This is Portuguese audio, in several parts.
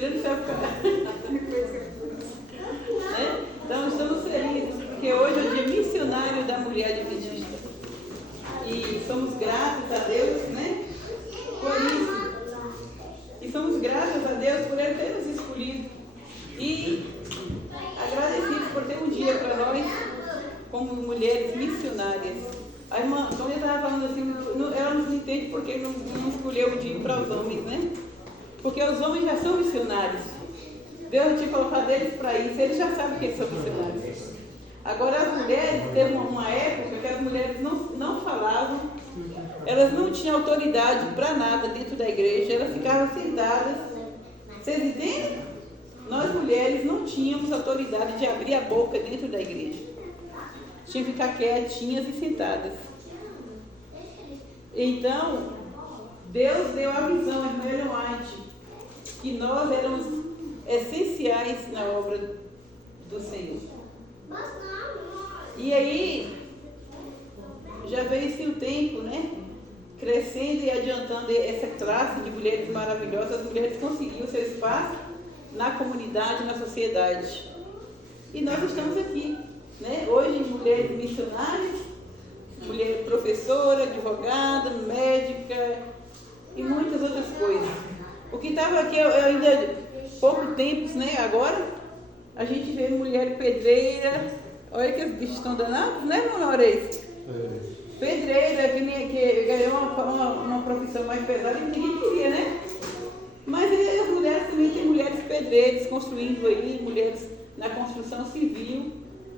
tirando o céu para cá. Né? Então estamos felizes, porque hoje é o dia missionário da mulher adventista. E somos gratos a Deus, né? Por isso. E somos gratos a Deus por Ele ter nos escolhido. E agradecidos por ter um dia para nós, como mulheres missionárias. A irmã Tônia estava falando assim, ela não entende porque não escolheu um dia para os homens, né? Porque os homens já são missionários. Deus tinha colocado eles para isso, eles já sabem que eles são missionários. Agora as mulheres, teve uma época que as mulheres não falavam, elas não tinham autoridade para nada dentro da igreja, elas ficavam sentadas. Vocês entendem? Nós mulheres não tínhamos autoridade de abrir a boca dentro da igreja. Tinha que ficar quietinhas e sentadas. Então, Deus deu a visão, a irmã Ellen White, que nós éramos essenciais na obra do Senhor. E aí, já veio-se o tempo, né? Crescendo e adiantando essa classe de mulheres maravilhosas, as mulheres conseguiram seu espaço na comunidade, na sociedade. E nós estamos aqui, né? Hoje, mulheres missionárias, mulher professora, advogada, médica e muitas outras coisas. O que estava aqui, eu ainda pouco tempo, né? Agora, a gente vê mulher pedreira. Olha que os bichos estão danados, né, irmão Laurês? Pedreira, que ganhou uma profissão mais pesada e ninguém queria, né? Mas as mulheres também tem mulheres pedreiras construindo aí, mulheres na construção civil.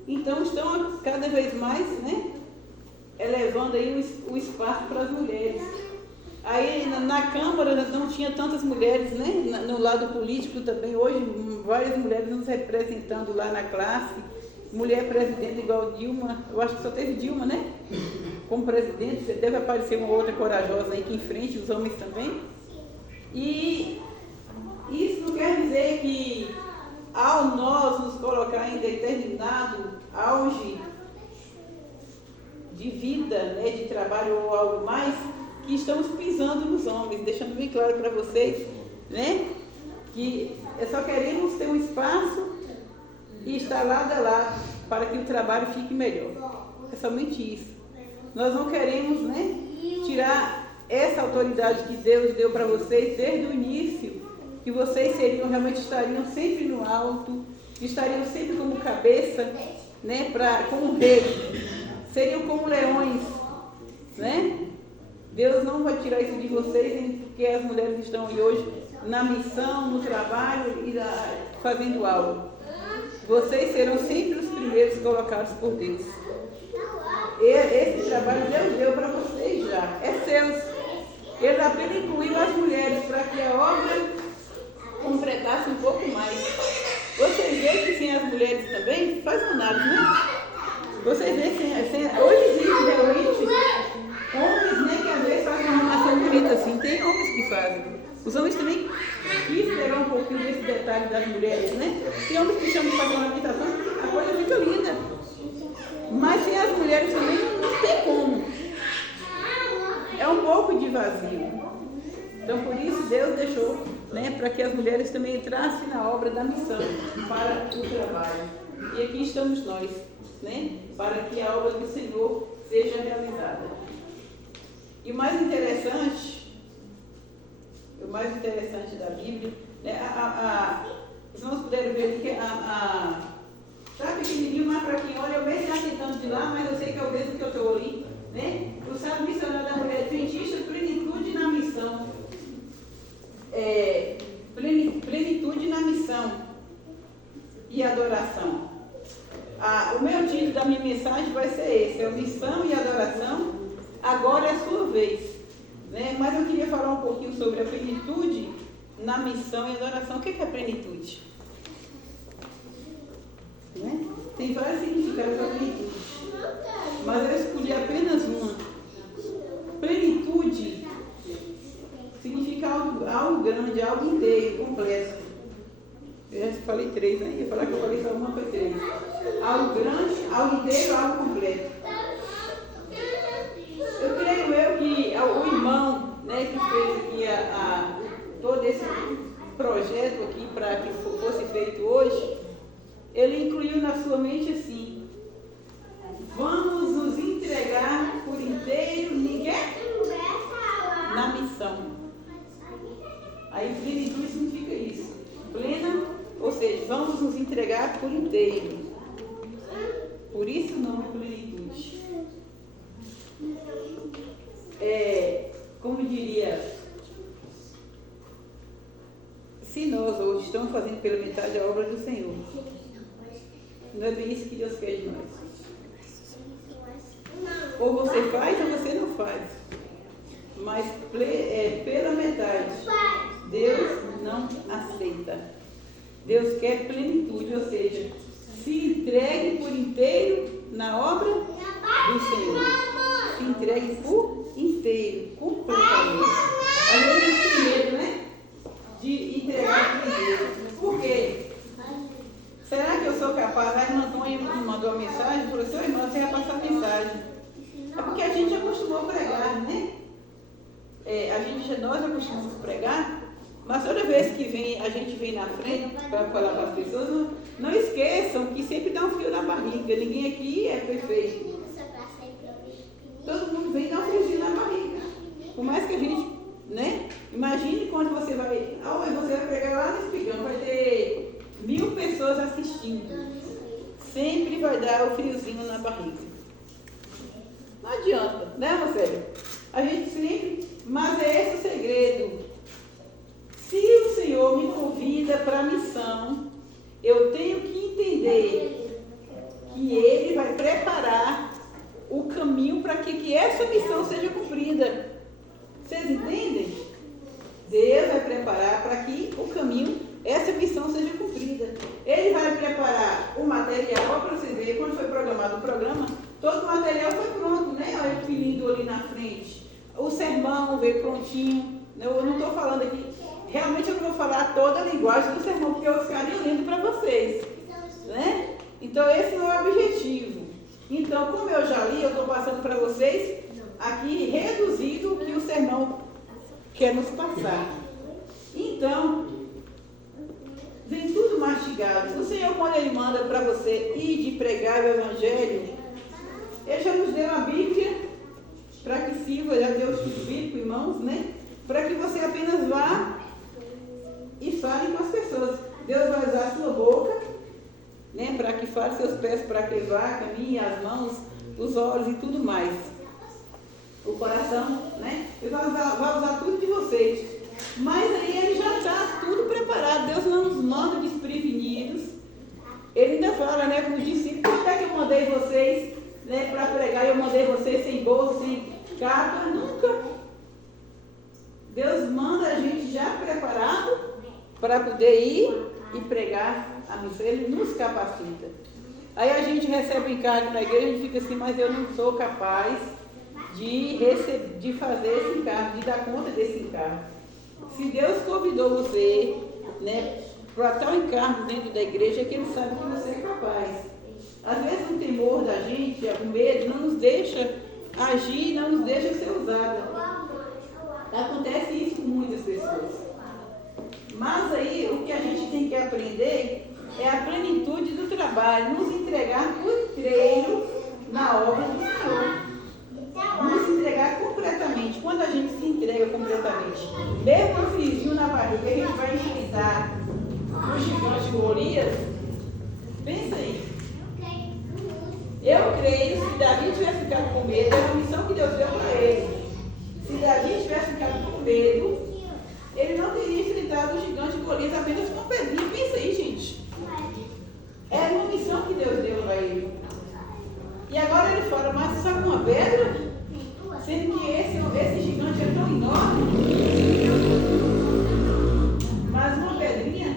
Então estão cada vez mais, né, elevando aí o espaço para as mulheres. Aí na Câmara não tinha tantas mulheres, né? No lado político também, hoje várias mulheres nos representando lá na classe. Mulher presidente igual Dilma, eu acho que só teve Dilma, né? Como presidente, deve aparecer uma outra corajosa aí que enfrente os homens também. E isso não quer dizer que ao nós nos colocar em determinado auge de vida, né, de trabalho ou algo mais, que estamos pisando nos homens, deixando bem claro para vocês, né, que só queremos ter um espaço e estar lado a lado para que o trabalho fique melhor. É somente isso. Nós não queremos, né, tirar essa autoridade que Deus deu para vocês desde o início, que vocês realmente estariam sempre no alto, estariam sempre como cabeça, né, como rei, seriam como leões, né? Deus não vai tirar isso de vocês, porque as mulheres estão hoje na missão, no trabalho e fazendo algo. Vocês serão sempre os primeiros colocados por Deus. Esse trabalho Deus deu para vocês já, é seu. Ele apenas incluiu as mulheres para que a obra completasse um pouco mais. Vocês veem que sem as mulheres também fazem nada, né? Vocês veem que hoje existe realmente homens, né, que às vezes fazem uma arrumação bonita assim, tem homens que fazem. Os homens também quis pegar um pouquinho desse detalhe das mulheres, né? Tem homens que chamam de fazer uma habitação, a coisa fica linda. Mas sem as mulheres também não tem como. É um pouco de vazio. Então por isso Deus deixou, né, para que as mulheres também entrassem na obra da missão, para o trabalho. E aqui estamos nós, né, para que a obra do Senhor seja realizada. E o mais interessante da Bíblia, né, os irmãos puderam ver ali que está pequenininho, mas para quem olha, eu mesmo já tentando de lá, mas eu sei que é o mesmo que eu estou ali, né? O sábado missionário da mulher adventista, plenitude na missão. Plenitude na missão e adoração. O meu título da minha mensagem vai ser esse, é missão e adoração, agora é a sua vez, né? Mas eu queria falar um pouquinho sobre a plenitude na missão e adoração. O que é a plenitude? Né? Tem vários significados da plenitude, mas eu escolhi apenas uma. Plenitude significa algo grande, algo inteiro, completo. Eu já falei 3, né? Ia falar que eu falei só uma, foi 3. Algo grande, algo inteiro, algo completo. Eu creio que o irmão, né, que fez aqui todo esse projeto aqui para que fosse feito hoje, ele incluiu na sua mente assim: vamos nos entregar por inteiro, ninguém na missão. Aí plenitude significa isso. Plena, ou seja, vamos nos entregar por inteiro. Por isso o nome é plenitude. Como diria, se nós hoje estamos fazendo pela metade a obra do Senhor, não é bem isso que Deus quer de nós. Ou você faz ou você não faz. Mas pela metade, Deus não aceita. Deus quer plenitude, ou seja, se entregue por inteiro na obra do Senhor. Se entregue por inteiro, completamente. Às vezes a gente tem medo, né? De entregar por inteiro. Por quê? Será que eu sou capaz? A irmã Tônia me mandou uma mensagem, falou assim: irmã, você vai passar a mensagem. É porque a gente acostumou a pregar, né? Nós acostumamos a pregar, mas toda vez que a gente vem na frente para falar para as pessoas, não esqueçam que sempre dá um frio na barriga. Ninguém aqui é perfeito. Todo mundo vem dar um friozinho na barriga. Por mais que a gente, né? Imagine quando você vai pregar lá no Espigão, vai ter 1000 pessoas assistindo. Sempre vai dar o friozinho na barriga. Não adianta, né, Marcelo? A gente sempre, mas é esse o segredo. Se o Senhor me convida para a missão, eu tenho que entender que Ele vai preparar o caminho para que essa missão seja cumprida. Vocês entendem? Deus vai preparar para que o caminho, essa missão seja cumprida. Ele vai preparar o material, para vocês verem, quando foi programado o programa, todo o material foi pronto, né? Olha o filhinho ali na frente. O sermão veio prontinho. Eu não estou falando aqui, realmente eu não vou falar toda a linguagem do sermão, porque eu ficaria lindo para vocês, né? Então esse não é o objetivo. Então, como eu já li, eu estou passando para vocês aqui reduzido o que o sermão quer nos passar. Então, vem tudo mastigado. O Senhor, quando Ele manda para você ir de pregar o Evangelho, Ele já nos deu a Bíblia para que sirva, já deu o bíblico em mãos, né? Para que você apenas vá e fale com as pessoas. Deus vai usar a sua boca, né? Para que fale, seus pés para que vá, caminhe, as mãos, os olhos e tudo mais. O coração, né? Ele vai usar tudo de vocês. Mas aí Ele já está tudo preparado. Deus não nos manda desprevenidos. Ele ainda fala, né, com os discípulos: quando é que eu mandei vocês, né, para pregar? Eu mandei vocês sem bolsa, sem capa? Nunca. Deus manda a gente já preparado para poder ir e pregar a missão. Ele nos capacita. Aí a gente recebe o encargo na igreja e fica assim: mas eu não sou capaz de fazer esse encargo, de dar conta desse encargo. Se Deus convidou você, né, para tal encargo dentro da igreja, é que Ele sabe que você é capaz. Às vezes o temor da gente, o medo, não nos deixa agir, não nos deixa ser usada. Acontece isso com muitas pessoas. Mas aí o que a gente tem que aprender é a plenitude do trabalho, nos entregar por inteiro na obra do Senhor. Nos entregar completamente. Quando a gente se entrega completamente, mesmo com o frisinho na barriga, a gente vai enfrentar o gigante Golias. Pensa aí. Eu creio que se Davi tivesse ficado com medo, era a missão que Deus deu para ele. Se Davi tivesse ficado com medo, ele não teria enfrentado o gigante Golias apenas com pedrinha. Pensa aí, gente. Era uma missão que Deus deu para ele. E agora ele fala: mas só com uma pedra? Sendo que esse gigante é tão enorme. Mas uma pedrinha,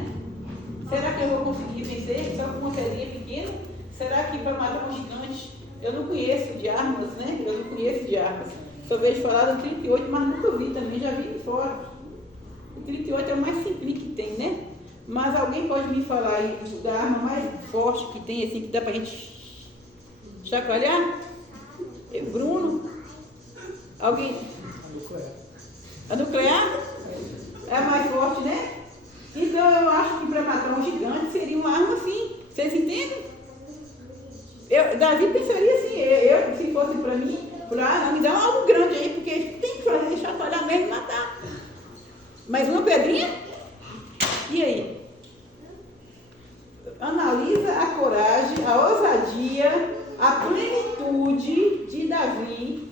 será que eu vou conseguir vencer só com uma pedrinha pequena? Será que para matar um gigante, eu não conheço de armas, né? Eu não conheço de armas. Só vejo falar do 38, mas nunca vi também, já vi de fora. O 38 é o mais simples que tem, né? Mas alguém pode me falar aí da arma mais forte que tem, assim, que dá pra gente chacoalhar? Bruno? Alguém? A nuclear? É a mais forte, né? Davi pensaria assim, eu se fosse para mim, me dá algo grande aí, porque tem que fazer, deixar falhar mesmo e matar. Mas uma pedrinha? E aí? Analisa a coragem, a ousadia, a plenitude de Davi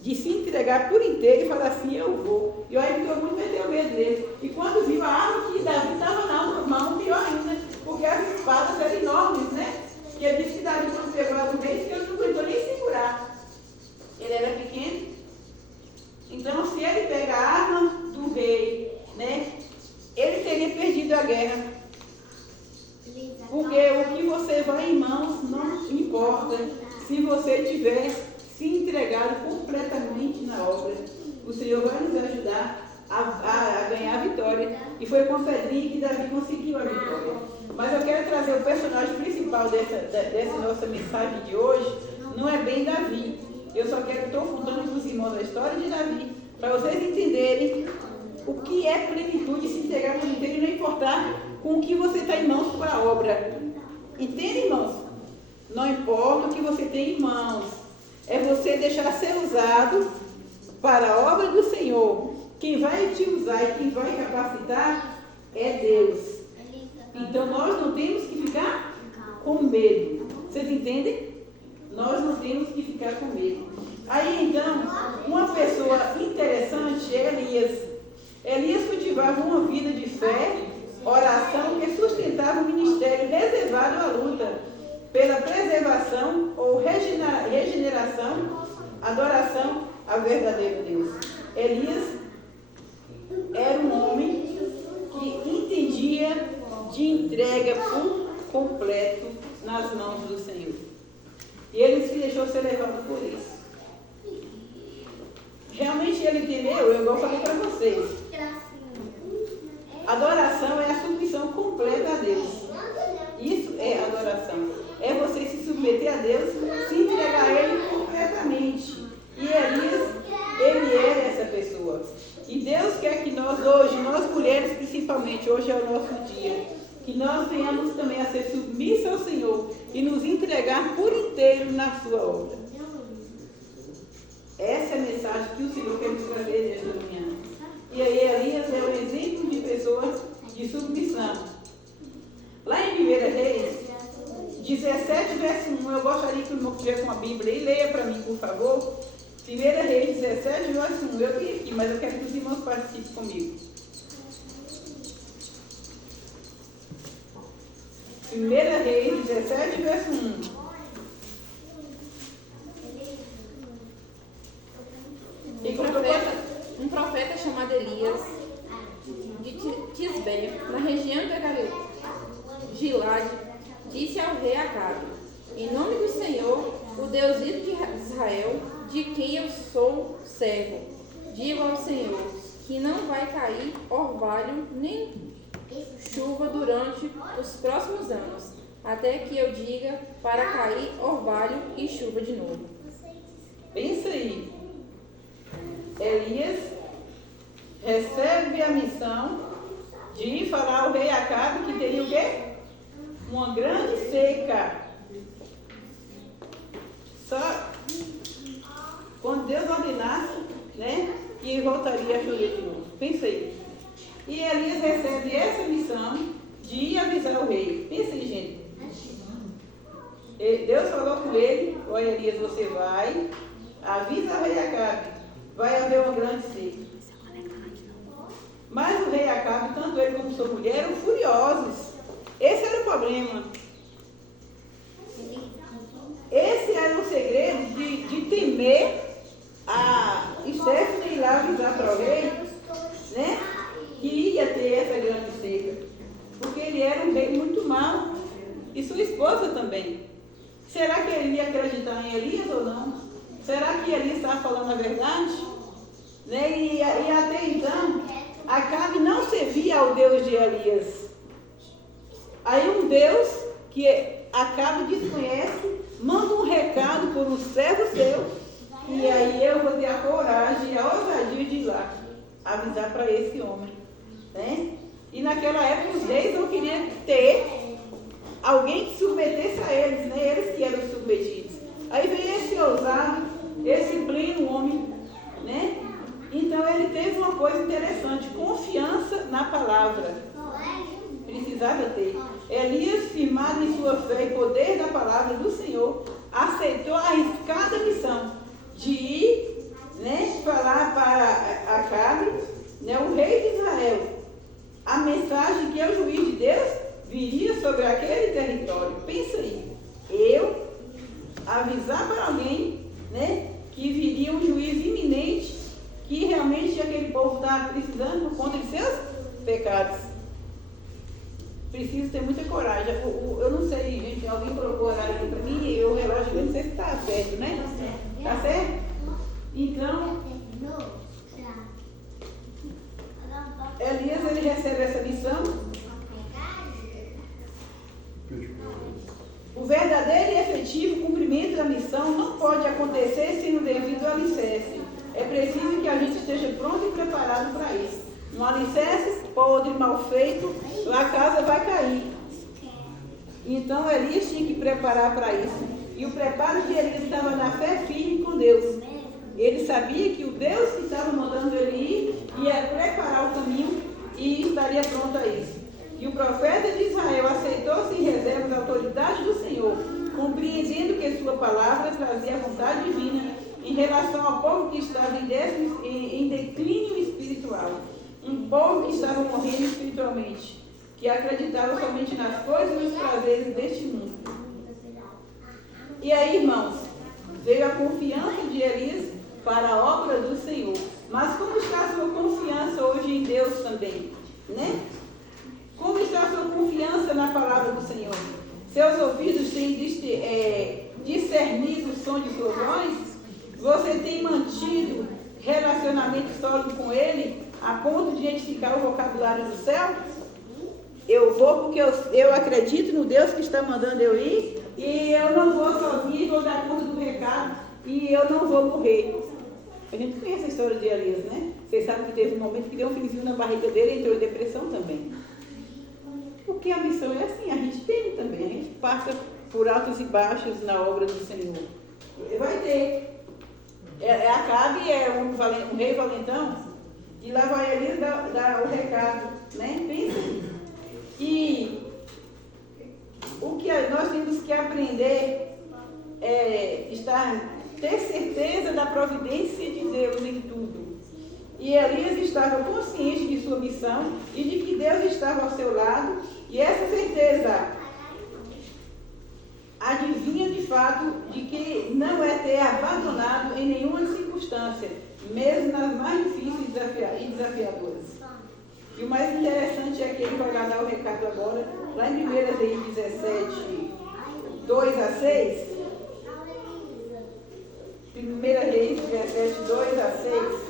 de se entregar por inteiro e falar assim, eu vou. E aí todo mundo meteu medo dele. E quando viu a arma que Davi estava na mão, pior ainda, porque as espadas eram enormes, né? E ele disse que Davi não pegou as vezes que ele não aguentou nem segurar. Ele era pequeno. Então, se ele pega a arma do rei, né? Ele teria perdido a guerra. Porque o que você vai em mãos não importa se você tiver se entregado completamente na obra. O Senhor vai nos ajudar a ganhar a vitória. E foi com a pedrinha que Davi conseguiu a vitória. Mas eu quero trazer o personagem principal dessa nossa mensagem de hoje, não é bem Davi. Eu só estou contando para os irmãos a história de Davi, para vocês entenderem o que é plenitude, se entregar por inteiro e não importar com o que você está em mãos para a obra. Entende, irmãos? Não importa o que você tem em mãos, é você deixar ser usado para a obra do Senhor. Quem vai te usar e quem vai capacitar é Deus. Então nós não temos que ficar com medo. Vocês entendem? Nós não temos que ficar com medo. Aí então, uma pessoa interessante é Elias. Elias cultivava uma vida de fé, oração que sustentava o ministério reservado à luta pela preservação ou regeneração, adoração ao verdadeiro Deus. Elias era um homem que entendia de entrega por completo nas mãos do Senhor. E ele se deixou ser levado por isso. Realmente ele temeu, eu falei para vocês. Adoração é a submissão completa a Deus. Isso é adoração. É você se submeter a Deus, se entregar a Ele completamente. E Elias, ele era essa pessoa. E Deus quer que nós hoje, nós mulheres principalmente, hoje é o nosso dia, que nós venhamos também a ser submissas ao Senhor e nos entregar por inteiro na sua obra. Essa é a mensagem que o Senhor quer nos trazer nesta manhã. E aí Elias é um exemplo de pessoas de submissão. Lá em 1 Reis 17, verso 1, eu gostaria que o irmão estiver com a Bíblia e leia para mim, por favor. 1 Reis 17, verso 1. Eu tenho aqui, mas eu quero que os irmãos participem comigo. 1 Reis 17, verso 1. Um profeta chamado Elias, de Tisbé, na região de Gilade, disse ao rei Acabe: em nome do Senhor, o Deus de Israel, de quem eu sou servo, digo ao Senhor que não vai cair orvalho nem chuva durante os próximos anos, até que eu diga para cair orvalho e chuva de novo. Pensa aí. Elias recebe a missão de falar ao rei Acabe que teria o quê? Uma grande seca. Só quando Deus ordenasse, né, que voltaria a chover de novo. Pensa aí. E Elias recebe essa missão de avisar o rei. Pensa aí, gente. Deus falou com ele: olha, Elias, você vai, avisa o rei Acabe, vai haver uma grande seca. Mas o rei Acabe, tanto ele como sua mulher, eram furiosos. Esse era o problema. Esse era o segredo de temer a Estéfane ir lá avisar para o rei, né, que ia ter essa grande seca. Porque ele era um rei muito mau. E sua esposa também. Será que ele ia acreditar em Elias ou não? Será que Elias estava falando a verdade? Né? E até então, Acabe não servia ao Deus de Elias. Aí um Deus que Acabe desconhece, manda um recado por um servo seu, e aí eu vou ter a coragem e a ousadia de ir lá avisar para esse homem. Né? E naquela época os reis não queriam ter alguém que submetesse a para eles, né? Eles que eram submetidos. Aí vem esse ousado, esse pleno homem, né? Então ele teve uma coisa interessante, confiança na palavra. Precisava ter. Elias, firmado em sua fé e poder da palavra do Senhor, aceitou a arriscada missão de ir, né, falar para Acabe, né, o rei de Israel, a mensagem que o juiz de Deus viria sobre aquele território. Pensa aí, eu avisar para alguém, né, que viria um juiz iminente, que realmente aquele povo estava precisando por conta de seus pecados. Preciso ter muita coragem. Eu não sei, gente, alguém colocou o horário aqui para mim e o relógio, eu não sei se está certo, né? Está certo? Então, Elias, ele recebe essa missão. O verdadeiro e efetivo cumprimento da missão não pode acontecer sem o devido alicerce. É preciso que a gente esteja pronto e preparado para isso. Um alicerce podre, mal feito, a casa vai cair. Então Elias tinha que preparar para isso. E o preparo de Elias estava na fé firme com Deus. Ele sabia que o Deus que estava mandando ele ir ia preparar o caminho e estaria pronto a isso. E o profeta de Israel aceitou sem reservas a autoridade do Senhor, compreendendo que sua palavra trazia a vontade divina em relação ao povo que estava em declínio espiritual. Um povo que estava morrendo espiritualmente, que acreditava somente nas coisas e nos prazeres deste mundo. E aí, irmãos, veio a confiança de Elias para a obra do Senhor. Mas como está a sua confiança hoje em Deus também? Né? Como está a sua confiança na palavra do Senhor? Seus ouvidos têm discernido o som de sua voz? Você tem mantido relacionamento sólido com Ele a ponto de identificar o vocabulário do céu? Eu vou porque eu acredito no Deus que está mandando eu ir, e eu não vou sozinho, vou dar conta do recado e eu não vou morrer. A gente conhece a história de Elias, né? Vocês sabem que teve um momento que deu um friozinho na barriga dele e entrou em depressão também. Porque a missão é assim, a gente tem também, a gente passa por altos e baixos na obra do Senhor. Vai ter. Acabe é um rei valentão, e lá vai Elias dar o recado, né? Pensa. E o que nós temos que aprender é ter certeza da providência de Deus em tudo. E Elias estava consciente de sua missão e de que Deus estava ao seu lado, e essa certeza adivinha de fato de que não é ter abandonado em nenhuma circunstância, mesmo nas mais difíceis e desafiadoras. E o mais interessante é que ele vai dar o recado agora, lá em 1 Reis 17, 2 a 6. 1 Reis 17, 2 a 6.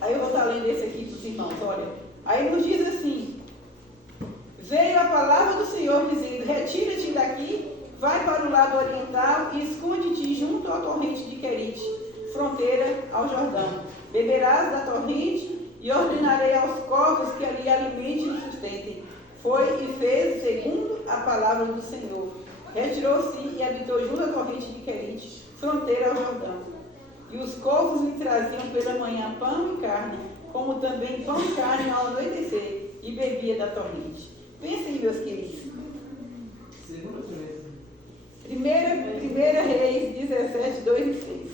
Aí eu vou estar lendo esse aqui para os irmãos, olha. Aí nos diz assim: veio a palavra do Senhor dizendo: retira-te daqui, vai para o lado oriental e esconde-te junto à torrente de Querite, fronteira ao Jordão. Beberás da torrente e ordenarei aos corvos que ali alimentem e sustentem. Foi e fez segundo a palavra do Senhor. Retirou-se e habitou junto à torrente de Querite, fronteira ao Jordão. E os corvos lhe traziam pela manhã pão e carne, como também pão e carne ao anoitecer, e bebia da torrente. Pensem, meus queridos. Primeira Reis 17, 2 e 6.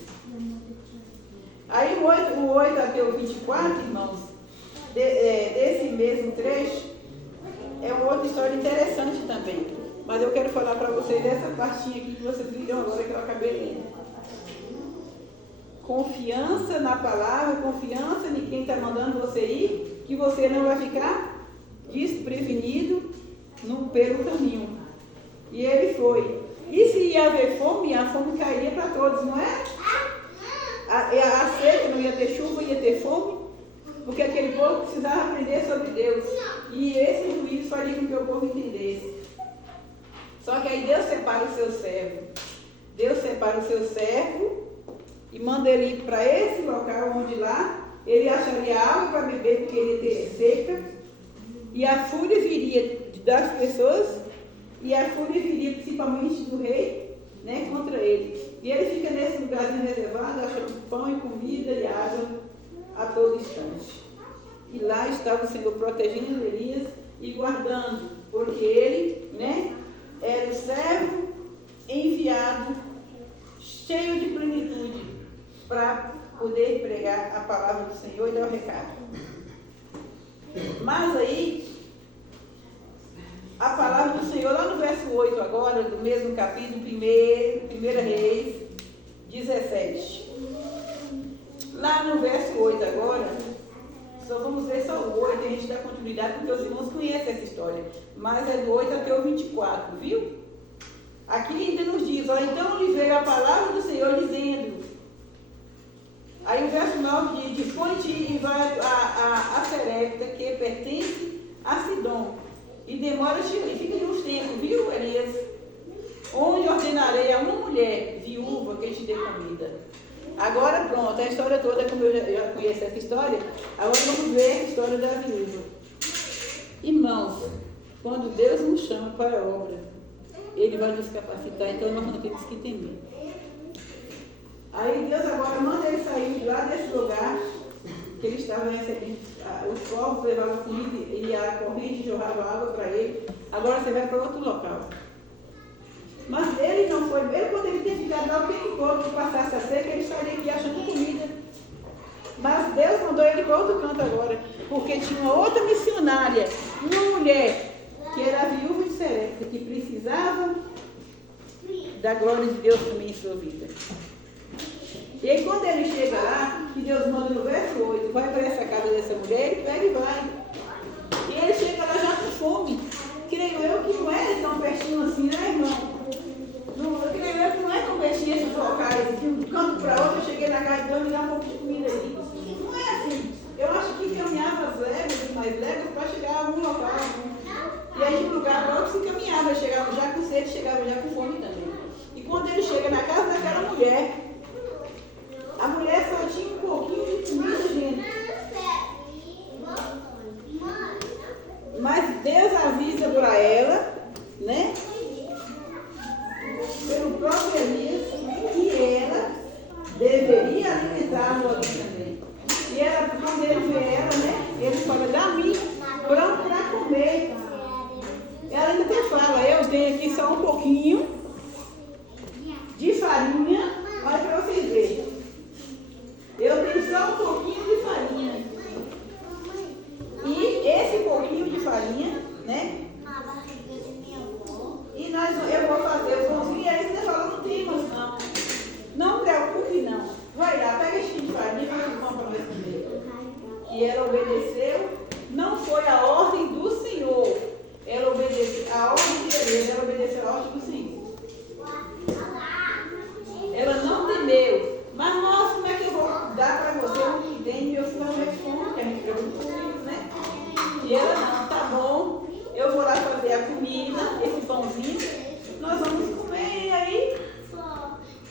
Aí o 8 até o 24, irmãos, desse mesmo trecho, é uma outra história interessante também. Mas eu quero falar para vocês dessa partinha aqui que vocês viram agora, que eu acabei lendo. Confiança na palavra, confiança em quem está mandando você ir, que você não vai ficar desprevenido pelo caminho. E ele foi. E se ia haver fome, a fome cairia para todos, não é? A seca, não ia ter chuva, ia ter fome, porque aquele povo precisava aprender sobre Deus. E esse juízo faria com que o povo entendesse. Só que aí Deus separa o seu servo. Deus separa o seu servo e manda ele ir para esse local onde lá ele acharia água para beber, porque ele teria seca, e a fúria viria das pessoas, e a fúria viria principalmente do rei, né, contra ele. E ele fica nesse lugarzinho reservado, achando pão e comida e água a todo instante. E lá estava o Senhor protegendo Elias e guardando, porque ele, né, era o servo enviado, cheio de plenitude, para poder pregar a palavra do Senhor e dar o recado. Mas aí, a palavra do Senhor, lá no verso 8 agora, do mesmo capítulo, 1 Reis 17. Lá no verso 8 agora, só vamos ver só o 8, a gente dá continuidade, porque os irmãos conhecem essa história. Mas é do 8 até o 24, viu? Aqui ainda nos diz, ó, então lhe veio a palavra do Senhor dizendo. Aí o verso 9 diz, dispõe-te e vai a Serepta, que pertence a Sidom. E demora-te ali, fica ali uns tempos, viu, Elias? Onde ordenarei a uma mulher viúva que te dê comida. Agora pronto, a história toda, como eu já conheço essa história, agora vamos ver a história da viúva. Irmãos, quando Deus nos chama para a obra, Ele vai nos capacitar, então nós não temos que temer. Aí Deus agora manda ele sair lá desse lugar que ele estava recebendo. Os povos levavam comida e a corrente jorrava água para ele. Agora você vai para outro local. Mas ele não foi, mesmo quando ele tinha ficado lá o tempo todo que passasse a seca, ele estaria aqui achando comida. Mas Deus mandou ele para outro canto agora, porque tinha uma outra missionária, uma mulher, que era a viúva de Serepta, que precisava da glória de Deus também em sua vida. E aí quando ele chega lá, que Deus manda no verso 8, vai para essa casa dessa mulher, ele pega e vai. E ele chega lá já com fome. Creio eu que não é tão pertinho assim, né, irmão? Eu creio eu que não é tão pertinho esses locais, de um canto para outro, eu cheguei na casa de Deus e me dá um pouco de comida aí. Não é assim. Eu acho que caminhava as léguas e mais léguas para chegar a algum local. E aí de um lugar para outro se caminhava, chegava já com sede, chegava já com fome também. E quando ele chega na casa daquela mulher, a mulher só tinha um pouquinho de comida, gente. Mas Deus avisa para ela, né? Pelo próprio Elias, que ela deveria alimentá-lo ali também. E ela, quando ele vê ela, né? Ele fala, dá-me pão para comer. Ela ainda até fala, eu tenho aqui só um pouquinho de farinha, olha para vocês verem. Eu tenho só um pouquinho de farinha. E esse pouquinho de farinha, né? E eu vou fazer o pãozinho e aí você fala, não tem emoção. Não preocupe não. Vai lá, pega esse de farinha e faz o pão para você comer. E ela obedeceu, não foi a ordem do Senhor. Ela obedeceu a ordem de Deus, ela obedeceu a ordem do Senhor. Ela não temeu. Mas, nossa, como é que eu vou dar para você o que tem? Meu filho não responde, que a gente pergunta para os né? E ela, não, tá bom, eu vou lá fazer a comida, esse pãozinho, nós vamos comer e aí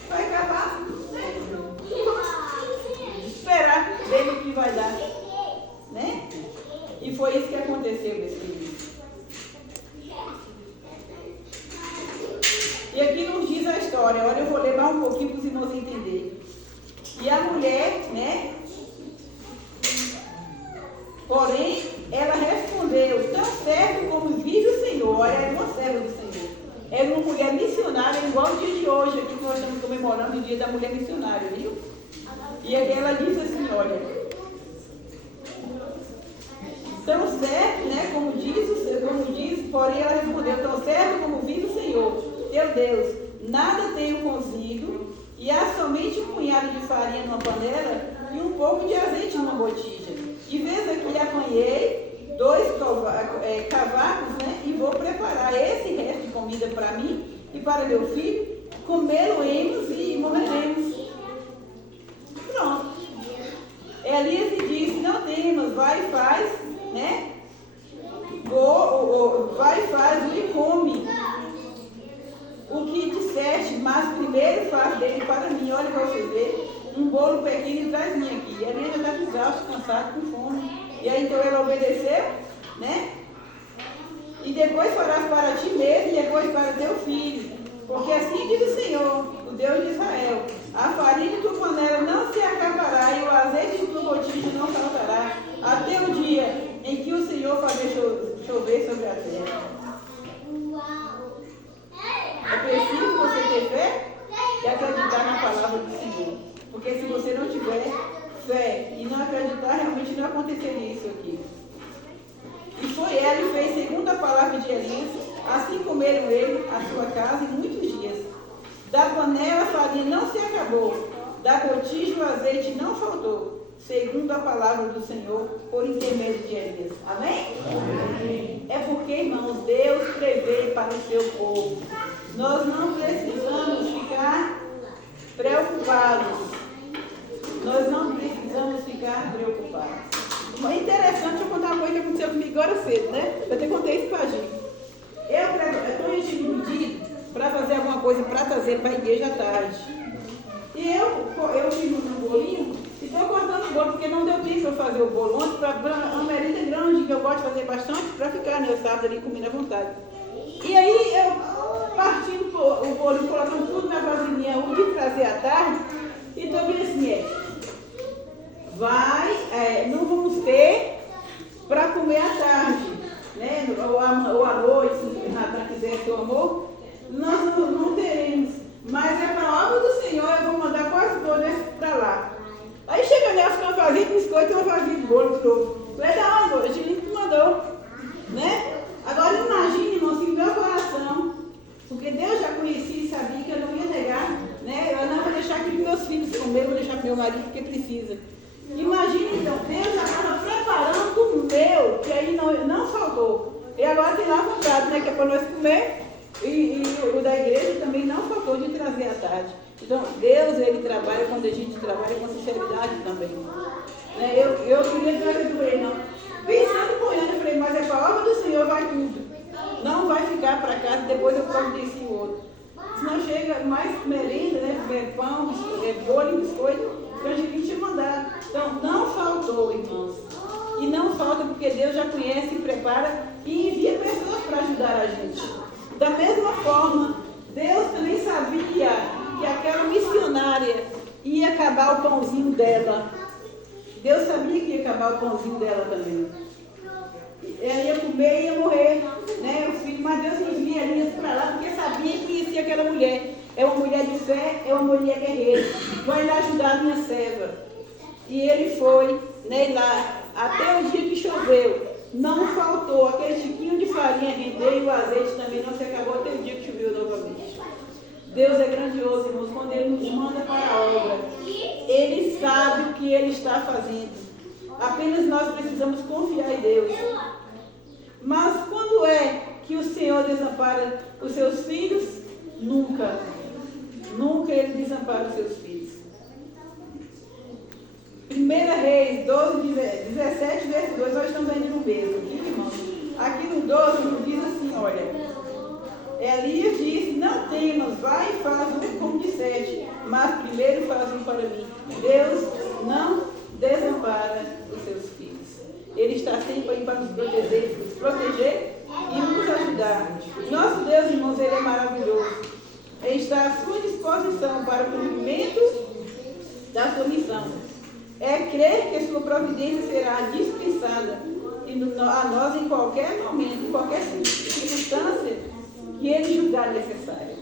vai acabar, né? Vamos esperar dele o que vai dar, né? E foi isso que aconteceu, meus queridos. E aqui nos diz a história, olha, eu vou ler mais um pouquinho para os irmãos entenderem. E a mulher, né? Porém, ela respondeu, tão certo como vive o Senhor. Olha, era uma serva do Senhor. Era uma mulher missionária, igual o dia de hoje, aqui que nós estamos comemorando o dia da mulher missionária, viu? E aí ela diz assim, olha, tão certo, né, como diz, porém ela respondeu, tão certo como vive o Senhor, teu Deus, nada tenho cozido, e há somente um punhado de farinha numa panela e um pouco de azeite numa botija. E vês aqui, apanhei 2 cavacos, né, e vou preparar esse resto de comida para mim e para meu filho, comê-lo-emos e morreremos. Pronto. Elias disse, não temas, vai e faz, né? Vai e faz e come o que disseste, mas primeiro faz dele para mim. Olha para vocês verem, um bolo pequeno e traz-me aqui. Elias já está exausto, cansado, com fome. E aí então ele obedeceu, né? E depois farás para ti mesmo, e depois para teu filho. Porque assim diz o Senhor, o Deus de Israel: a farinha de tua panela não se acabará, e o azeite de tua botija não faltará, até o dia em que o Senhor fazer chover sobre a terra. É preciso você ter fé e acreditar na palavra do Senhor. Porque se você não tiver fé e não acreditar, realmente não aconteceria isso aqui. E foi ela e fez segundo a palavra de Elias, assim comeram ele, a sua casa, em muitos dias. Da panela a farinha não se acabou, da botija o azeite não faltou, segundo a palavra do Senhor, por intermédio de Elias. Amém? Amém. É porque, irmãos, Deus prevê para o seu povo. Nós não precisamos ficar preocupados. Nós não precisamos ficar preocupados. É interessante, deixa eu contar uma coisa que aconteceu comigo agora cedo, né? Eu até contei isso para a gente. Eu tive um pedido para fazer alguma coisa para trazer para a igreja à tarde. E eu fiz um bolinho e estou cortando o bolo, porque não deu tempo para eu fazer o bolo ontem, para uma merenda grande, que eu gosto de fazer bastante, para ficar no sábado ali comendo à vontade. E aí eu partindo o bolinho, colocando tudo na vasilhinha, o de trazer à tarde, e estou bem assim, não vamos ter para comer à tarde, né? Ou à noite, se Natan quiser seu amor, nós não teremos. Mas é para a obra do Senhor, eu vou mandar quase todas para lá. Aí chega nessa, uma fazia de biscoito e uma fazia de bolo de novo. Falei, da onde? A gente mandou, né? Agora imagine, irmão, se meu coração, porque Deus já conhecia e sabia que eu não ia negar, né? Eu não vou deixar aqui para meus filhos comer, vou deixar para meu marido porque precisa. Imagina então, Deus já estava preparando o meu, que aí não faltou. E agora tem lá comprado, né? Que é para nós comer. E o da igreja também não faltou de trazer à tarde. Então, Deus, Ele trabalha quando a gente trabalha com sinceridade também. Né? Eu queria trazer do Ele, não. Pensando com ele, eu falei, mas é para a obra do Senhor, vai tudo. Não vai ficar para casa, depois eu providencio o outro. Senão chega mais merenda, né? Pão, bolo e biscoito. Que a gente tinha mandado. Então, não faltou, irmãos. E não falta porque Deus já conhece e prepara e envia pessoas para ajudar a gente. Da mesma forma, Deus também sabia que aquela missionária ia acabar o pãozinho dela. Deus sabia que ia acabar o pãozinho dela também. Ela ia comer e ia morrer, né? O filho, mas Deus envia Elias para lá porque sabia e conhecia aquela mulher. É uma mulher de fé, é uma mulher guerreira. Vai lá ajudar a minha serva. E ele foi, né, lá, até o dia que choveu. Não faltou. Aquele tiquinho de farinha rendeu e o azeite também não se acabou até o dia que choveu novamente. Deus é grandioso, irmãos, quando Ele nos manda para a obra. Ele sabe o que Ele está fazendo. Apenas nós precisamos confiar em Deus. Mas quando é que o Senhor desampara os seus filhos? Nunca. Nunca Ele desampara os seus filhos. 1 Reis 12, 17, verso 2, nós estamos ainda no mesmo, irmãos. Aqui no 12 diz assim, olha. Elias disse, não temas, vai e faz um como disseste, mas primeiro faz um para mim. Deus não desampara os seus filhos. Ele está sempre aí para nos proteger e nos ajudar. Nosso Deus, irmãos, Ele é maravilhoso. Ele está à sua disposição para o cumprimento da sua missão. É crer que sua providência será dispensada a nós em qualquer momento, em qualquer circunstância que Ele julgar necessária.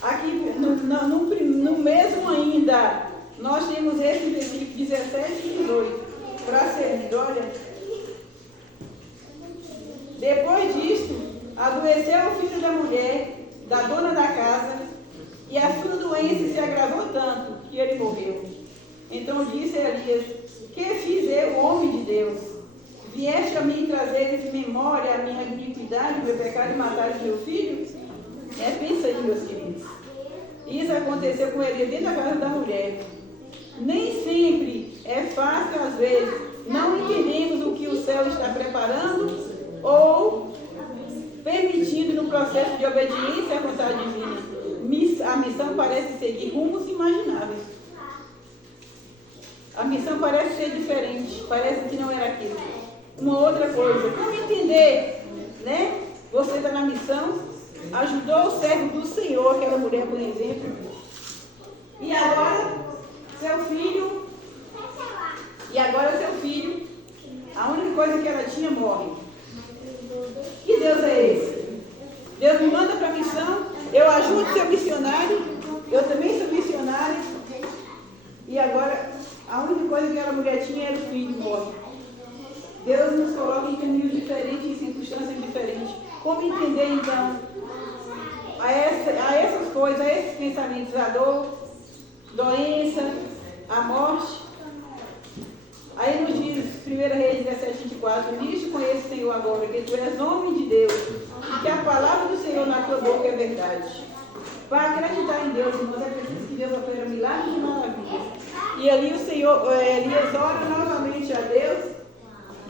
Aqui no mesmo ainda, nós temos esse versículo 17 e 18 para servir. Olha, depois disto, adoeceu o filho da mulher, da dona da casa, e a sua doença se agravou tanto que ele morreu. Então disse Elias, que fiz eu, homem de Deus? Vieste a mim trazer em memória a minha iniquidade, o meu pecado e matar o meu filho? Pensa aí, meus queridos. Isso aconteceu com Elias dentro da casa da mulher. Nem sempre é fácil, às vezes, não entendemos o que o céu está preparando ou permitindo no processo de obediência à vontade divina. A missão parece seguir rumos imagináveis. A missão parece ser diferente, parece que não era aquilo. Uma outra coisa, como entender, né? Você está na missão, ajudou o servo do Senhor, aquela mulher, por exemplo, e agora seu filho, a única coisa que ela tinha morre. Que Deus é esse? Deus me manda para a missão, eu ajudo a ser missionário, eu também sou missionária, e agora a única coisa que aquela mulher tinha era o filho morre. Deus nos coloca em caminhos diferentes, em circunstâncias diferentes. Como entender então a essas coisas, a esses pensamentos, a dor, doença, a morte? Aí nos diz 1 Reis 17:24, nisto conheço, Senhor, agora, que tu és homem de Deus, e que a palavra do Senhor na tua boca é verdade. Para acreditar em Deus, irmãos, é preciso que Deus opere milagres e maravilhas. E ali o Senhor, Elias ora novamente a Deus,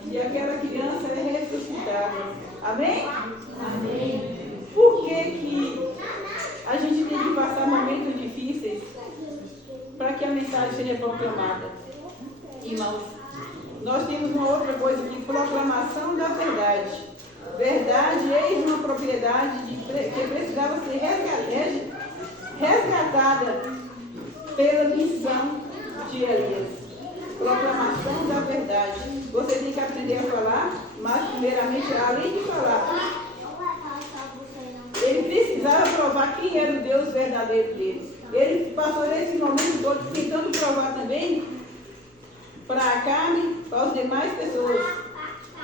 e aquela criança é ressuscitada. Amém? Amém. Por que a gente tem que passar momentos difíceis para que a mensagem seja proclamada? Irmãos, nós temos uma outra coisa aqui, proclamação da verdade. Verdade, eis uma propriedade que precisava ser resgatada pela missão de Elias. Proclamação da verdade. Você tem que aprender a falar, mas primeiramente, além de falar, ele precisava provar quem era o Deus verdadeiro dele. Ele passou nesse momento todo tentando provar também para a carne, para as demais pessoas,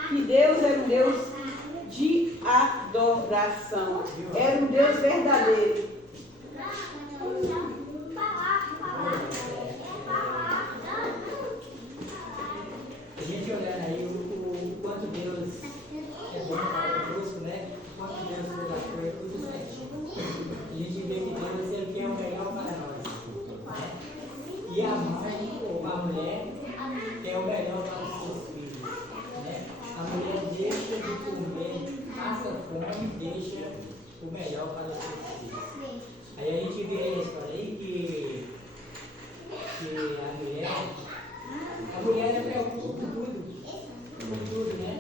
que Deus era um Deus de adoração. Era um Deus verdadeiro. A gente olhando aí o quanto Deus é bom para conosco, né? O quanto Deus fez as coisas tudo certinho. A gente vê que Deus ele quer o melhor para nós, né? E a mãe ou a mulher quer o melhor para os seus filhos, né? A mulher deixa de comer, passa fome, deixa o melhor para os seus filhos. Aí a gente vê a história aí que a mulher é preocupada com tudo, né?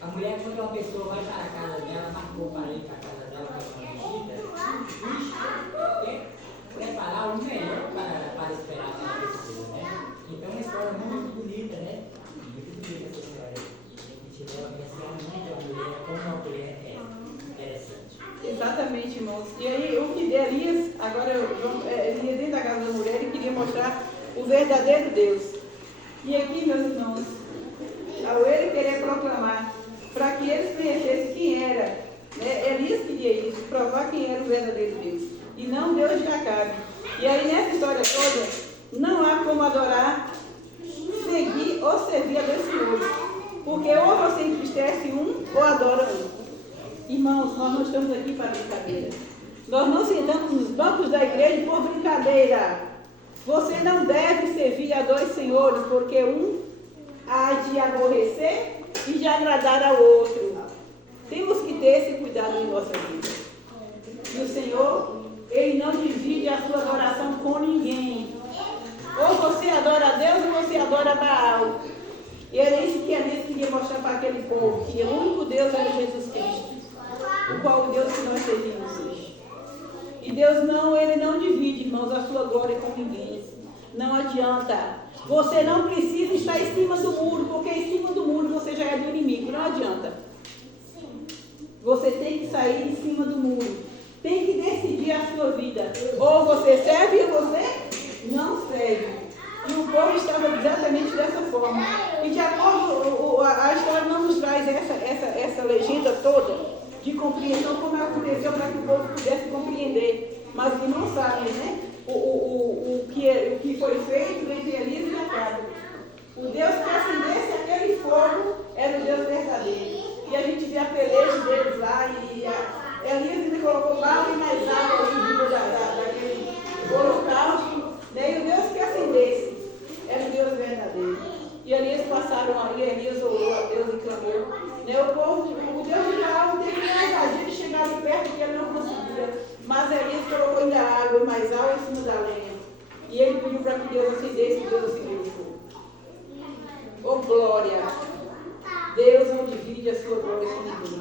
A mulher, quando uma pessoa vai para a casa dela, marcou para ir para a casa dela para uma visita, quer preparar o melhor para esperar aquela pessoa, né? Então é uma história muito bonita, né? Muito bonita essa história. A gente leva pensando muito a mulher, como a mulher é interessante. Exatamente, irmãos. E aí, o que Elias, agora Elias dentro da casa da mulher, ele queria mostrar o verdadeiro Deus. E aqui, meus irmãos, ao ele querer proclamar, para que eles conhecessem quem era, né? Elias queria isso, provar quem era o verdadeiro Deus, e não Deus de Acabe. E aí, nessa história toda, não há como adorar, seguir ou servir a dois senhores, porque ou você entristece um, ou adora um. Irmãos, nós não estamos aqui para brincadeira. Nós não sentamos nos bancos da igreja por brincadeira. Você não deve servir a dois senhores, porque um há de aborrecer e de agradar ao outro. Temos que ter esse cuidado em nossa vida. E o Senhor, Ele não divide a sua adoração com ninguém. Ou você adora a Deus ou você adora Baal. E era isso que Elias queria mostrar para aquele povo, que o único Deus era Jesus Cristo, o qual o Deus que nós servimos hoje. E Deus Ele não divide, irmãos, a sua glória com ninguém. Não adianta. Você não precisa estar em cima do muro, porque em cima do muro você já é do inimigo. Não adianta. Você tem que sair em cima do muro. Tem que decidir a sua vida. Ou você serve ou você não serve. E o povo estava exatamente dessa forma. E de acordo, a história não nos traz essa legenda toda de compreensão, como aconteceu para que o povo pudesse compreender. Mas que não sabem, né? O que foi feito entre Elias e Acabe. O Deus que acendesse aquele fogo era o Deus verdadeiro. E a gente vê a peleja deles lá, e Elias ainda colocou água e mais água daquele holocausto, né? E o Deus que acendesse era o Deus verdadeiro. E Elias passaram ali, Elias orou a Deus e clamou. Né? O Deus de Baal teve que invadir e chegar ali perto, que ele não conseguia. Mas Elias colocou pôs a água mais alta em cima da lenha. E ele pediu para que Deus acendesse, e Deus acendeu o fogo. Oh glória! Deus não divide a sua glória com ninguém.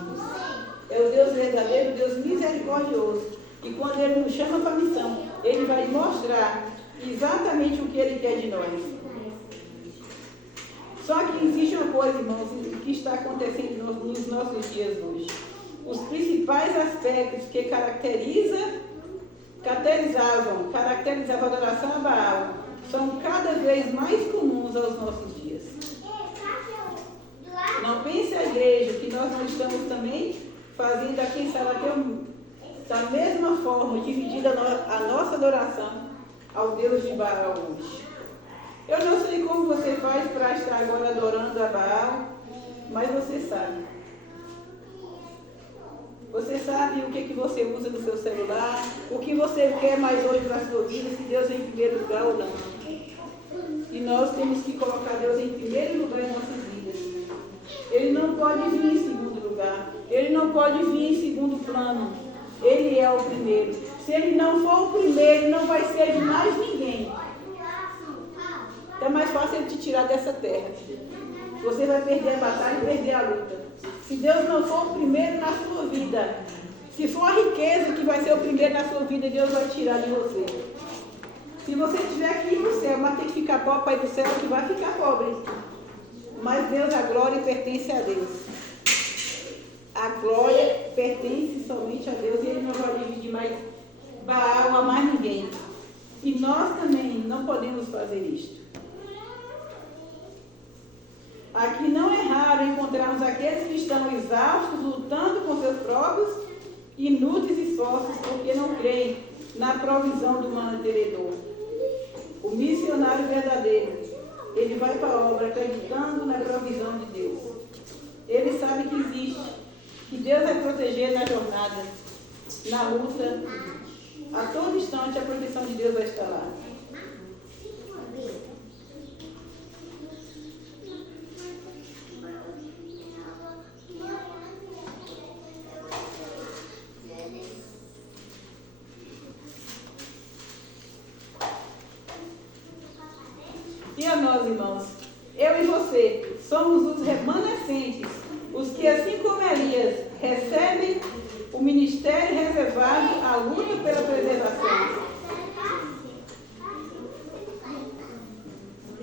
É o Deus verdadeiro, o Deus misericordioso. E quando Ele nos chama para a missão, Ele vai mostrar exatamente o que Ele quer de nós. Só que existe uma coisa, irmãos, que está acontecendo nos nossos dias hoje. Os principais aspectos que caracterizavam a adoração a Baal são cada vez mais comuns aos nossos dias. Não pense a igreja que nós não estamos também fazendo aqui em Salatel da mesma forma, dividida a nossa adoração ao Deus de Baal hoje. Eu não sei como você faz para estar agora adorando a Baal, mas você sabe. Você sabe o que você usa no seu celular, o que você quer mais hoje para a sua vida, se Deus é em primeiro lugar ou não. E nós temos que colocar Deus em primeiro lugar em nossas vidas. Ele não pode vir em segundo lugar. Ele não pode vir em segundo plano. Ele é o primeiro. Se ele não for o primeiro, não vai ser de mais ninguém. É mais fácil ele te tirar dessa terra. Você vai perder a batalha e perder a luta. Se Deus não for o primeiro na sua vida, se for a riqueza que vai ser o primeiro na sua vida, Deus vai tirar de você. Se você tiver que ir para o céu, mas tem que ficar pobre para ir para o céu, que vai ficar pobre. Mas Deus, a glória pertence a Deus. A glória pertence somente a Deus e Ele não vai dividir mais Baal a mais ninguém. E nós também não podemos fazer isto. Aqui não é raro encontrarmos aqueles que estão exaustos, lutando com seus próprios e inúteis esforços, porque não creem na provisão do mantenedor. O missionário verdadeiro, ele vai para a obra acreditando na provisão de Deus. Ele sabe que existe, que Deus vai proteger na jornada, na luta. A todo instante a proteção de Deus vai estar lá. E a nós, irmãos, eu e você, somos os remanescentes, os que, assim como Elias, recebem o ministério reservado à luta pela preservação.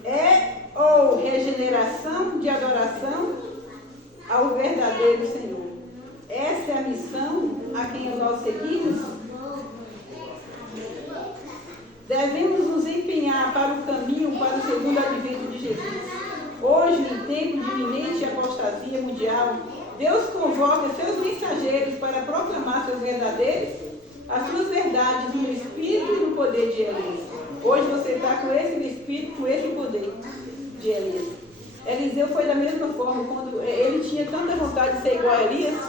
É ou regeneração de adoração ao verdadeiro Senhor. Essa é a missão a quem nós seguimos. Devemos nos empenhar para o caminho para o segundo advento de Jesus. Hoje, em tempo de iminente apostasia mundial, Deus convoca seus mensageiros para proclamar as suas verdades no espírito e no poder de Elias. Hoje você está com esse espírito, com esse poder de Elias. Eliseu foi da mesma forma, quando ele tinha tanta vontade de ser igual a Elias,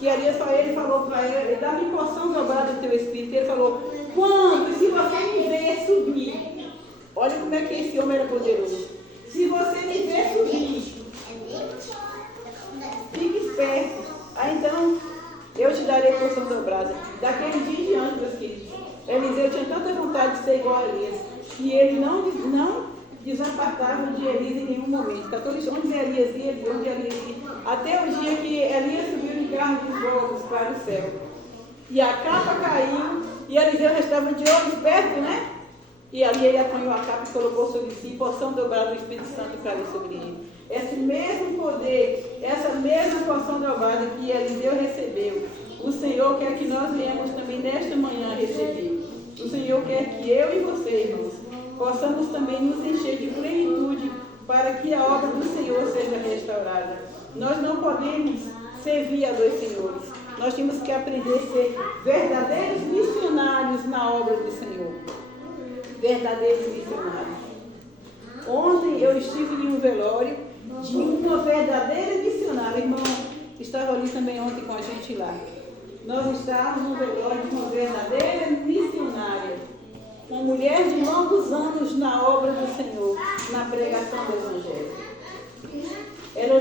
que Elias falou para ele, dá-me porção dobrada do teu espírito. E ele falou, quando? Se você me ver subir. Olha como é que esse homem era poderoso. Se você me ver subir, fique esperto. Então, eu te darei porção dobrada. Daquele dia em diante, meus queridos, Eliseu tinha tanta vontade de ser igual a Elias, que ele não desapartava de Elias em nenhum momento. 14 onde Elias ia, onde Elias ia, até o dia que Elias subiu em carro de fogos para o céu. E a capa caiu, e Eliseu estava de olho esperto, né? E ali ele apanhou a capa e colocou sobre si, porção dobrada do Espírito Santo caiu sobre ele. Esse mesmo poder, essa mesma porção dobrada que Eliseu recebeu, o Senhor quer que nós venhamos também nesta manhã receber. O Senhor quer que eu e você, irmãos, possamos também nos encher de plenitude para que a obra do Senhor seja restaurada. Nós não podemos servir a dois senhores. Nós temos que aprender a ser verdadeiros missionários na obra do Senhor. Verdadeiros missionários. Ontem eu estive em um velório de uma verdadeira missionária. Irmão, estava ali também ontem com a gente lá. Nós estávamos no velório de uma verdadeira missionária. Uma mulher de longos anos na obra do Senhor, na pregação do Evangelho. Ela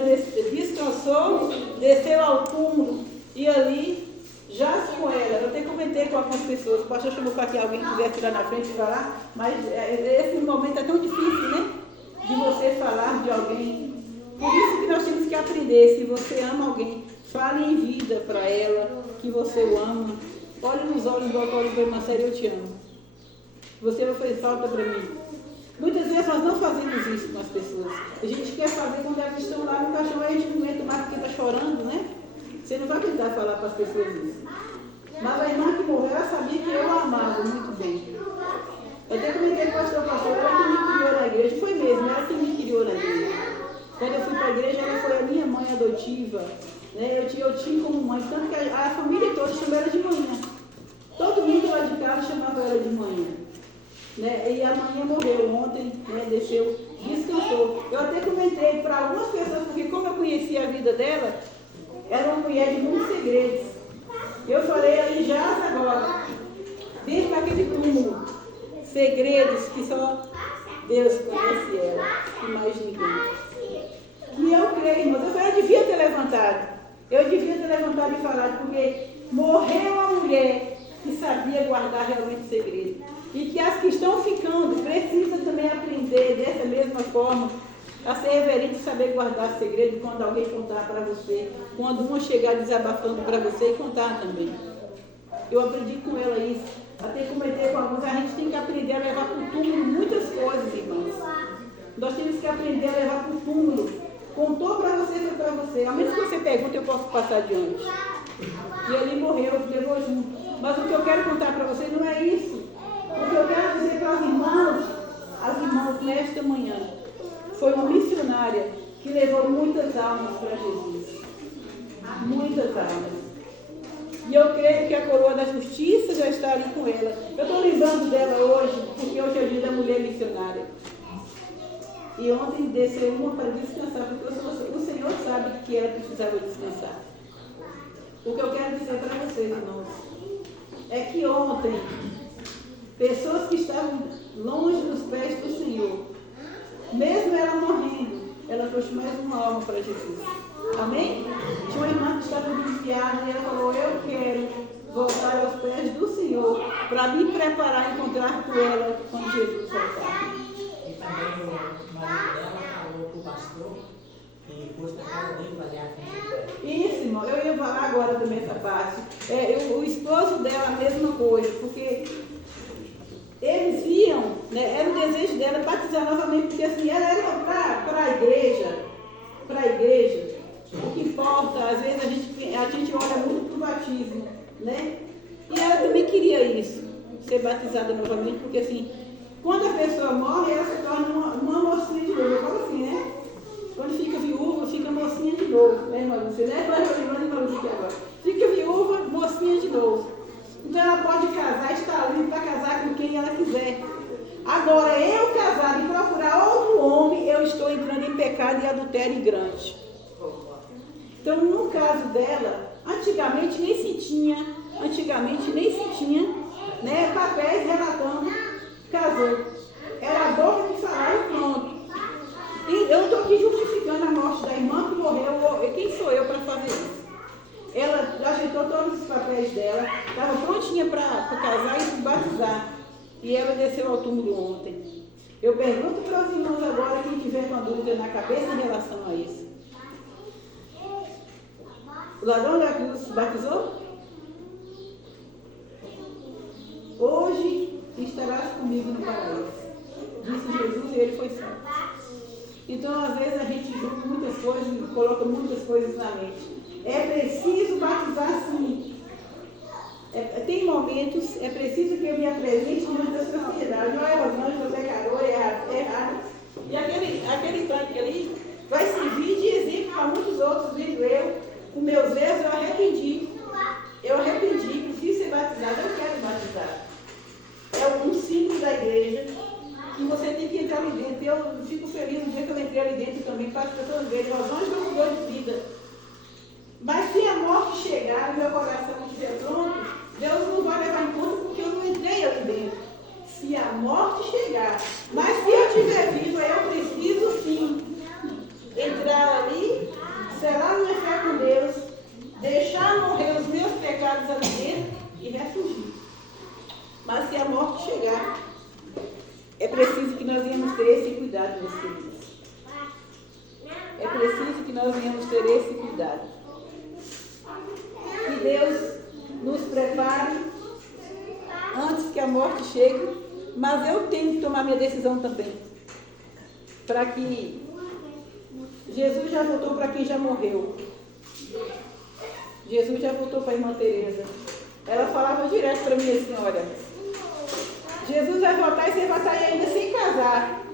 descansou, desceu ao túmulo e ali Jaz com ela. Eu até comentei com algumas pessoas, o pastor chamou para que alguém quisesse ir lá na frente e falar, mas esse momento é tão difícil, né? De você falar de alguém. Por isso que nós temos que aprender, se você ama alguém, fale em vida para ela, que você o ama. Olhe nos olhos igual que eu olho para irmã Séria, eu te amo. Você não fez falta para mim. Muitas vezes nós não fazemos isso com as pessoas. A gente quer fazer quando elas estão lá no caixão, a gente não aguenta mais porque está chorando, né? Você não vai tentar falar para as pessoas isso. Mas a irmã que morreu, ela sabia que eu a amava muito bem. Eu até comentei com o pastor, ela que me criou na igreja. Foi mesmo, ela que me criou na igreja. Quando eu fui para a igreja, ela foi a minha mãe adotiva. Né? Eu tinha como mãe, tanto que a família toda chamava ela de manhã. Todo mundo lá de casa chamava ela de manhã. Né? E a manhã morreu ontem, né? Desceu, descansou. Eu até comentei para algumas pessoas, porque como eu conhecia a vida dela, era uma mulher de muitos segredos. Eu falei ali já agora, dentro daquele túmulo, segredos que só Deus conhece ela, e mais ninguém. E eu creio, irmãos, eu devia ter levantado. Eu devia ter levantado e falado, porque morreu uma mulher que sabia guardar realmente segredo. E que as que estão ficando precisam também aprender dessa mesma forma a ser reverente e saber guardar segredo quando alguém contar para você, quando uma chegar desabafando para você e contar também. Eu aprendi com ela isso, até comentei com alguns, a gente tem que aprender a levar para o túmulo muitas coisas, irmãos. Nós temos que aprender a levar para o túmulo. Contou para você, foi para você. Ao menos que você pergunte, eu posso passar adiante. E ele morreu, levou junto. Mas o que eu quero contar para você não é isso. O que eu quero dizer para as irmãs nesta manhã, foi uma missionária que levou muitas almas para Jesus. Muitas almas. E eu creio que a coroa da justiça já está ali com ela. Eu estou lembrando dela hoje, porque hoje é o dia da mulher missionária. E ontem desceu uma para descansar, porque o Senhor sabe que ela precisava descansar. O que eu quero dizer para vocês, irmãos, é que ontem, pessoas que estavam longe dos pés do Senhor, mesmo ela morrendo, ela trouxe mais uma alma para Jesus. Amém? Tinha uma irmã que estava desviada e ela falou, eu quero voltar aos pés do Senhor para me preparar e encontrar com ela quando Jesus voltar. E também o marido dela falou para o pastor que fosse para casa dele fazer a festa. Isso, irmão, eu ia falar agora também essa parte. O esposo dela, a mesma coisa, porque eles viam, né, era o desejo dela batizar novamente, porque assim, ela era para a igreja, o que importa, às vezes a gente olha muito para o batismo, né? E ela também queria isso, ser batizada novamente, porque assim, quando a pessoa morre, ela se torna uma mocinha de novo. Eu falo assim, né? Quando fica viúva, fica mocinha de novo, né, irmã Lúcia? Né? Agora. Fica viúva, mocinha de novo. Então ela pode casar, está livre para casar com quem ela quiser. Agora, eu casar e procurar outro homem, eu estou entrando em pecado e adultério grande. Então, no caso dela, antigamente nem se tinha, né, papéis relatando, casou. Era a boca que falava e pronto. E eu estou aqui justificando a morte da irmã que morreu. Quem sou eu para fazer isso? Ela ajeitou todos os papéis dela, estava prontinha para casar e se batizar. E ela desceu ao túmulo ontem. Eu pergunto para os irmãos agora, quem tiver uma dúvida na cabeça em relação a isso. O ladrão da cruz se batizou? Hoje estarás comigo no paraíso. Disse Jesus e ele foi salvo. Então, às vezes, a gente julga muitas coisas e coloca muitas coisas na mente. É preciso batizar sim. Tem momentos, é preciso que eu me apresente diante da sociedade. Olha, Rosângela, pecador, errado. E aquele tanque ali vai servir de exemplo para muitos outros, vendo eu, com meus erros, eu arrependi. Preciso ser batizado, eu quero batizar. É um símbolo da igreja que você tem que entrar ali dentro. Eu fico feliz no dia que eu entrei ali dentro também, para as pessoas verem, Rosângela mudou de vida. Mas se a morte chegar e meu coração estiver pronto, Deus não vai levar em conta porque eu não entrei ali dentro. Se a morte chegar, mas se eu estiver viva, eu preciso sim entrar ali, selar minha fé com Deus, deixar morrer os meus pecados ali Mas se a morte chegar, é preciso que nós venhamos ter esse cuidado, meus queridos. É preciso que nós venhamos ter esse cuidado. Que Deus nos prepare antes que a morte chegue, mas eu tenho que tomar minha decisão também. Para que Jesus já voltou para quem já morreu. Jesus já voltou para a irmã Teresa. Ela falava direto para mim assim, olha, Jesus vai voltar e você vai sair ainda sem casar.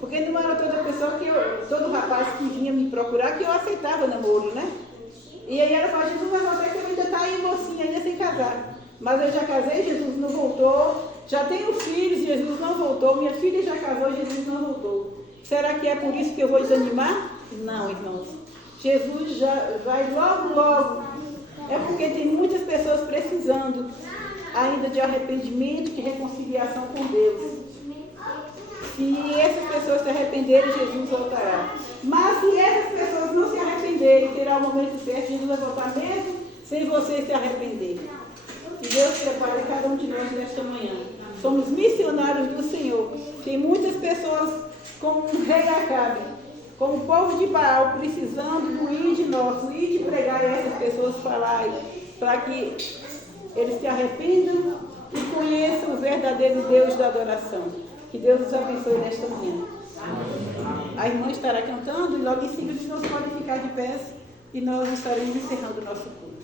Porque não era toda pessoa todo rapaz que vinha me procurar que eu aceitava namoro, né? E aí ela fala, Jesus vai voltar e você ainda está aí mocinha, ainda sem casar. Mas eu já casei, Jesus não voltou. Já tenho filhos, Jesus não voltou. Minha filha já casou, Jesus não voltou. Será que é por isso que eu vou desanimar? Não, irmãos. Jesus já vai logo, logo. É porque tem muitas pessoas precisando ainda de arrependimento, de reconciliação com Deus. Se essas pessoas se arrependerem, Jesus voltará. Mas se essas pessoas não se arrependerem, terá o momento certo, Jesus vai voltar mesmo sem você se arrepender. Que Deus prepare cada um de nós nesta manhã. Somos missionários do Senhor. Tem muitas pessoas como o rei Acabe, como o povo de Baal, precisando do ir de nosso, ir de pregar a essas pessoas falarem, para que eles se arrependam e conheçam o verdadeiro Deus da adoração. Que Deus nos abençoe nesta manhã. A irmã estará cantando e logo em seguida nós podemos ficar de pé e nós estaremos encerrando o nosso culto.